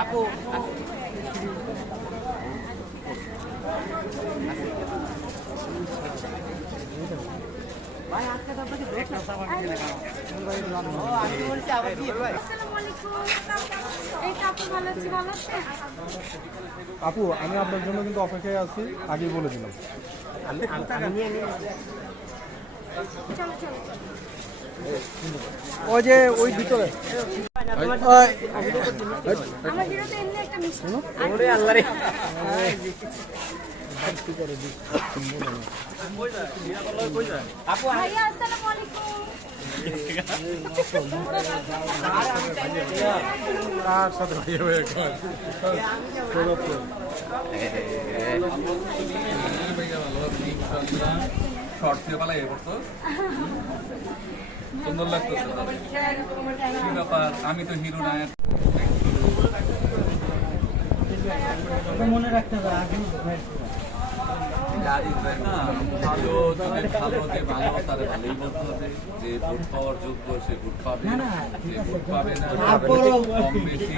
আপু ভাই আজকে তো আপনাকে আমি বলছি আবার কি ভাই আসসালামু আলাইকুম। এই তো আপু ভালো আছি, ভালো আছেন? আপু আমি আপনার জন্য কিন্তু অপেক্ষায় আছি, আগেই বলে দিলাম। চলো চলো চলো। ওই যে ওই ভিতরে আমার ভিডিওতে এমনি একটা মিস ওরে আল্লাহ রে আপু ভাইয়া আসসালামু আলাইকুম। কার সাথে ভাইয়া ভাইয়া শর্ট দিয়ে পালাই পড়তো সুন্দর লাগতেছে কি ব্যাপার আমি তো হিরো না মনে রাখতে হবে আগে ভালো যদি ভালো যে ভালো তাহলে ভালোই বলতে হবে যে ভোট পাওয়ার যোগ্য সে ভোট পাবে যে ভোট পাবে না কম বেশি